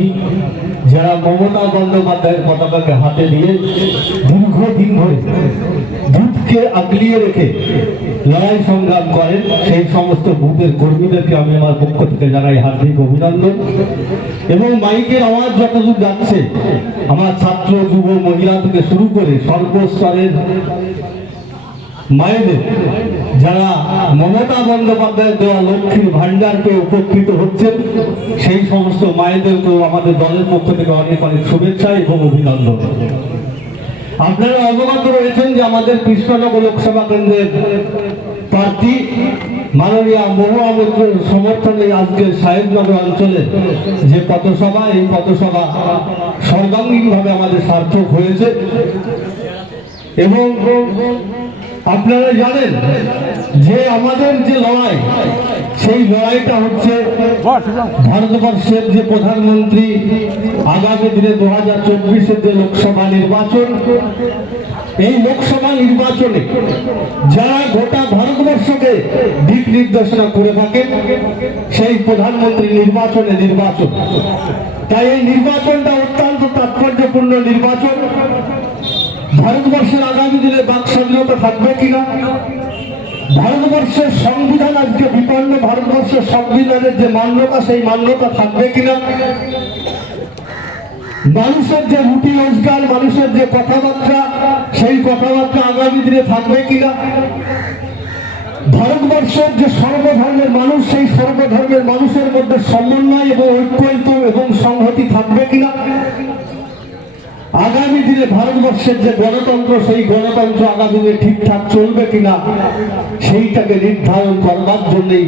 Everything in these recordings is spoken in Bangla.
কর্মী যারা মমতা বন্দ্যোপাধ্যায়ের পতাকাকে হাতে দিয়ে দীর্ঘদিন ধরে বুথকে আগলিয়ে রেখে লড়াই সংগ্রাম করেন, সেই সমস্ত বুথের কর্মীদেরকে আমি আমার পক্ষ থেকে জানাই হার্দিক অভিনন্দন। এবং মাইকের আওয়াজ যতদূর যাচ্ছে, আমার ছাত্র যুব মহিলা থেকে শুরু করে সর্বস্তরের মায়েদের যারা মমতা বন্দ্যোপাধ্যায়ের দেওয়া লক্ষ্মীর ভান্ডার পেয়ে উপকৃত হচ্ছেন, সেই সমস্ত মায়েদেরকেও আমাদের দলের পক্ষ থেকে অনেক অনেক শুভেচ্ছা এবং অভিনন্দন। আপনারা অবগত রয়েছেন যে আমাদের কৃষ্ণনগর লোকসভা কেন্দ্রের প্রার্থী মাননীয় মহুয়া মৈত্রের সমর্থনে আজকে সাহেবনগর অঞ্চলে যে পথসভা, এই পথসভা সর্বাঙ্গীনভাবে আমাদের সার্থক হয়েছে। এবং আপনারা জানেন যে আমাদের যে লড়াই, সেই লড়াইটা হচ্ছে ভারতবর্ষের যে প্রধানমন্ত্রী আগামী দিনে 2024-এর যে লোকসভা নির্বাচন, এই লোকসভা নির্বাচনে যারা গোটা ভারতবর্ষকে দিক নির্দেশনা করে থাকেন, সেই প্রধানমন্ত্রী নির্বাচন। তাই এই নির্বাচনটা অত্যন্ত তাৎপর্যপূর্ণ নির্বাচন। ভারতবর্ষের আগামী দিনে বাক স্বাধীনতা থাকবে কিনা, ভারতবর্ষের সংবিধান আজকে বিপন্ন, ভারতবর্ষের সংবিধানের যে মান্যতা, সেই মান্যতা থাকবে কিনা, মানুষের যে রুটি রোজগার, মানুষের যে কথাবার্তা, সেই কথাবার্তা আগামী দিনে থাকবে কিনা, ভারতবর্ষের যে সর্বধর্মের মানুষ, সেই সর্বধর্মের মানুষের মধ্যে সমন্বয় এবং ঐক্য এবং সংহতি থাকবে কিনা, আগামী দিনে ভারতবর্ষের যে গণতন্ত্র, সেই গণতন্ত্র আগামী দিনে ঠিকঠাক চলবে কিনা, সেইটাকে নির্ধারণ করবার জন্যই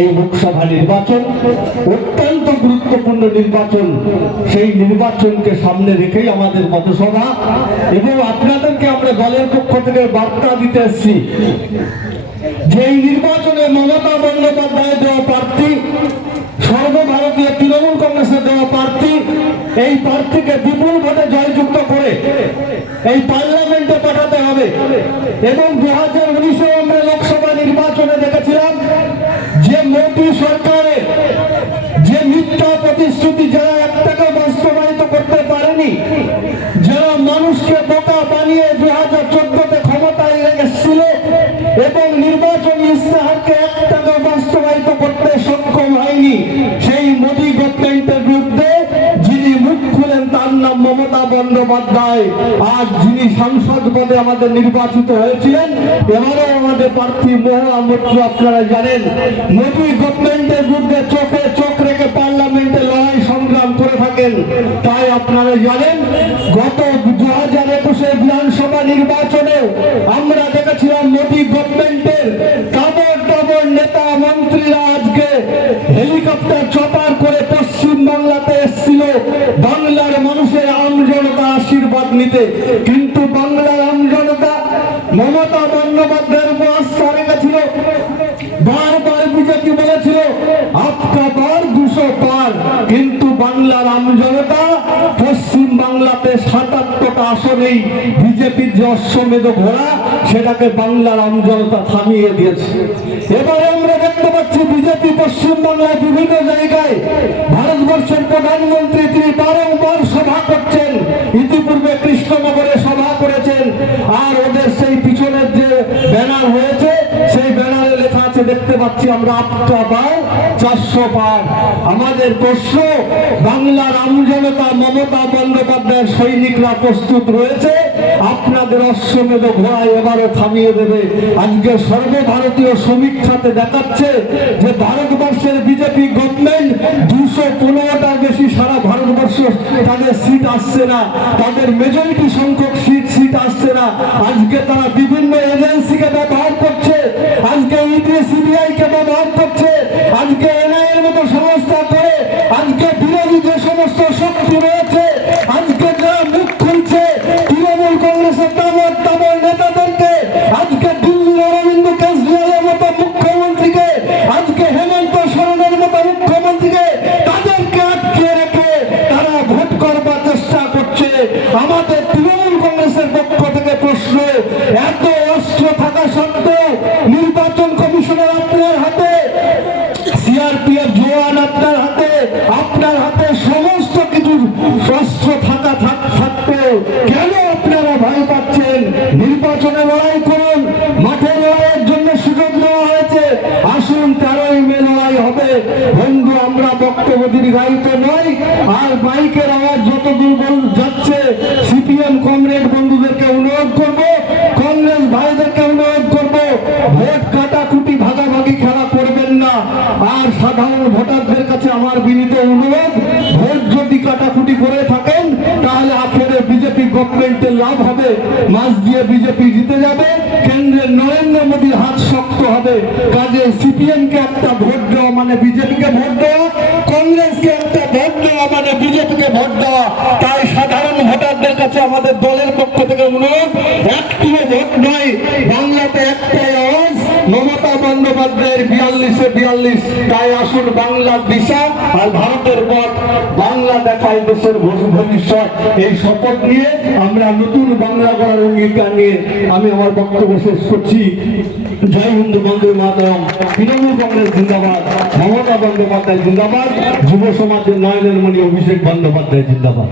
এই লোকসভা নির্বাচন অত্যন্ত গুরুত্বপূর্ণ নির্বাচন। সেই নির্বাচনকে সামনে রেখেই আমাদের পথসভা। এবং আপনাদেরকে আমরা দলের পক্ষ থেকে বার্তা দিতে এসেছি যে এই নির্বাচনে মমতা বন্দ্যোপাধ্যায়ের দেওয়া প্রার্থী, সর্বভারতীয় তৃণমূল কংগ্রেসের দেওয়া প্রার্থী, এই প্রার্থীকে বিপুল ভোটে জয়যুক্ত করে এই পার্লামেন্টে পাঠাতে হবে। এবং 2019-এ আমরা লোকসভা নির্বাচনে দেখেছিলাম যে মোদী সরকারের যে মিথ্যা প্রতিশ্রুতি, যারা একটাকে বাস্তবায়িত করতে পারেনি, যারা মানুষকে বোকা বানিয়ে 2014-তে ক্ষমতায় রেখেছিল এবং নির্বাচনী ইস্তেহারকে একটাকে বাস্তবায়িত করতে সক্ষম হয়নি, সেই মোদী গভর্নমেন্টের বিরুদ্ধে যিনি মুখ খুলেন তার নাম মমতা বন্দ্যোপাধ্যায়। আজ যিনি সাংসদ পদে আমাদের নির্বাচিত হয়েছিলেন, এবারেও আমাদের প্রার্থী মহুয়া মৈত্র। আপনারা জানেন মোদী গভর্নমেন্টের বিরুদ্ধে চোখে চোখ রেখে পার্লামেন্টে লড়াই সংগ্রাম করে থাকেন। তাই আপনারা জানেন গত 2021-এর বিধানসভা নির্বাচনেও আমরা দেখেছিলাম মোদী গভর্নমেন্টের টাবর নেতা মন্ত্রীরা আজকে হেলিকপ্টার চপার করে পশ্চিম বাংলাতে এসেছিল বাংলার মানুষের আমজনতা আশীর্বাদ নিতে। কিন্তু বাংলার আমজনতা মমতা বন্দ্যোপাধ্যায়ের উপর আস্থা রেখেছিল। বারবার বিজেপি বলেছিল আপকা বার 200 পার, কিন্তু বাংলার আমজনতা পশ্চিম বাংলাতে 77টা আসনেই বিজেপির যে অশ্বমেধ ঘোড়া, সেটাকে বাংলার আমজনতা থামিয়ে দিয়েছে। এবারে আমরা দেখতে পাচ্ছি বিজেপি পশ্চিম বাংলায় বিভিন্ন জায়গায় ভারতবর্ষের প্রধানমন্ত্রী তিনি বারংবার সভা করছেন, ইতিপূর্বে কৃষ্ণনগরে সভা করেছেন। আর ওদের সেই পিছনের যে ব্যানার হয়েছে, সেই ব্যানারে লেখা আছে, দেখতে পাচ্ছি আমরা আপকা বার 400 পার। আমাদের প্রশ্ন, বাংলার আমজনতা মমতা বন্দ্যোপাধ্যায়ের সৈনিকরা প্রস্তুত রয়েছে আপনাদের অশ্বমেধ ঘোড়ায় এবারও থামিয়ে দেবে। আজকে সর্বভারতীয় সমীক্ষাতে দেখাচ্ছে যে ভারতবর্ষের বিজেপি গভর্নমেন্ট 215টার বেশি সারা ভারতবর্ষ তাদের সিট আসছে না, তাদের মেজরিটি সংখ্যক সিট আসছে না। আজকে তারা বিভিন্ন এজেন্সিকে ব্যবহার করছে, আজকে ইডি সিবিআই কে ব্যবহার করছে, আজকে এনআইএ এর মতো সংস্থা করে আজকে বিরোধী যে সমস্ত শক্তি রয়েছে, আজকে যারা মুখ খুলছে তৃণমূল কংগ্রেসের তাবর নেতাদেরকে, আজকে দিল্লির অরবিন্দ কেজরিওয়ালের মতো মুখ্যমন্ত্রীকে, আজকে হেমন্ত সোরেনের মতো মুখ্যমন্ত্রীকে, তাদেরকে আটকে রেখে তারা ভোট করবার চেষ্টা করছে। আমাদের তৃণমূল কংগ্রেসের পক্ষ থেকে প্রশ্ন, এত অস্ত্র থাকা সত্ত্বেও নির্বাচন কমিশনের আপনার হাতে, সিআরপিএফ জওয়ান আপনার হাতে সমস্ত নয়। আর মাইকের আওয়াজ যতদূর যাচ্ছে, সিপিএম কমরেড বন্ধুদেরকে অনুরোধ করব, কংগ্রেস ভাইদেরকে অনুরোধ করব, ভোট কাটাকুটি ভাগাভাগি খেলা করবেন না। আর সাধারণ ভোটারদের কাছে আমার বিনীত অনুরোধ, ভোট যদি কাটাকুটি করে থাকেন তাহলে আখেরে বিজেপি গভর্নমেন্টের লাভ হবে, মাস দিয়ে বিজেপি জিতে যাবে, কেন্দ্রের নরেন্দ্র মোদীর হাত শক্ত হবে। কাজে সিপিএম কে একটা ভোট দেওয়া মানে বিজেপিকে ভোট দেওয়া, কংগ্রেসকে একটা ভোট দেওয়া মানে বিজেপিকে ভোট দেওয়া। তাই সাধারণ ভোটারদের কাছে আমাদের দলের পক্ষ থেকে অনুরোধ, একটিও ভোট নয়, বাংলাতে একটাই আওয়াজ, মমতা বন্দ্যোপাধ্যায়ের 42-42। তাই আসুন বাংলার দিশা আর ভারতের পথ, বাংলা দেখায় দেশের ভবিষ্যৎ। এই শপথ নিয়ে আমরা নতুন বাংলা গড়ার অঙ্গীকার নিয়ে আমি আমার বক্তব্য শেষ করছি। জয় হিন্দু, বন্দে মাতরম। তৃণমূল কংগ্রেস জিন্দাবাদ, মমতা বন্দ্যোপাধ্যায় জিন্দাবাদ, যুব সমাজের নয়নের মণি অভিষেক বন্দ্যোপাধ্যায় জিন্দাবাদ।